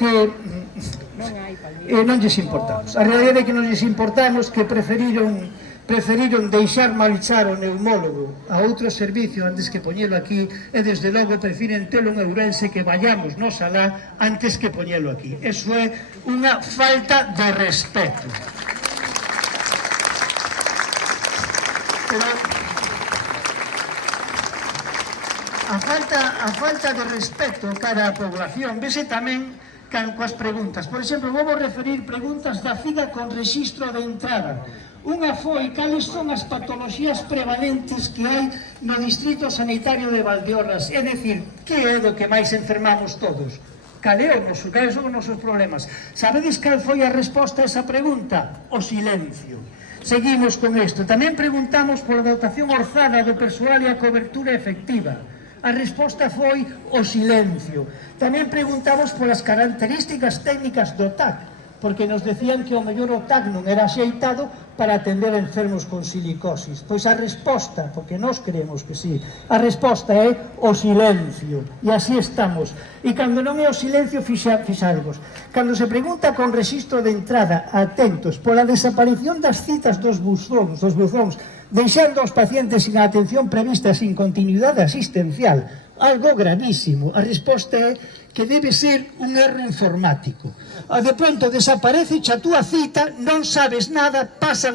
que non lles importamos. A realidade é que non lles importamos, que preferiron deixar marchar o neumólogo a outro servicio antes que poñelo aquí, e desde logo prefiren telo en Ourense, que vayamos nos alá antes que poñelo aquí. Eso é unha falta de respeto. Pero a falta de respeto cara á población vese tamén coas preguntas. Por exemplo, vou referir preguntas da FIDA con rexistro de entrada. Unha foi cales son as patoloxías prevalentes que hai no distrito sanitario de Valdeorras, é dicir, que é do que máis enfermamos todos? Cales son os nosos problemas? Sabedes cal foi a resposta a esa pregunta? O silencio. Seguimos con isto. Tamén preguntamos pola dotación orzada do persoal e a cobertura efectiva. A resposta foi o silencio. Tamén preguntamos polas características técnicas do TAC, porque nos decían que o mellor o TAC non era axeitado para atender enfermos con silicosis. Pois a resposta, porque nós creemos que sí, a resposta é o silencio. E así estamos. E cando non é o silencio, fixadvos. Cando se pregunta con rexistro de entrada, atentos, pola desaparición das citas dos buzóns, deixando aos pacientes sin a atención prevista, sin continuidade asistencial, algo gravísimo. A resposta é que debe ser un erro informático. De pronto desaparece a túa cita, non sabes nada, pasan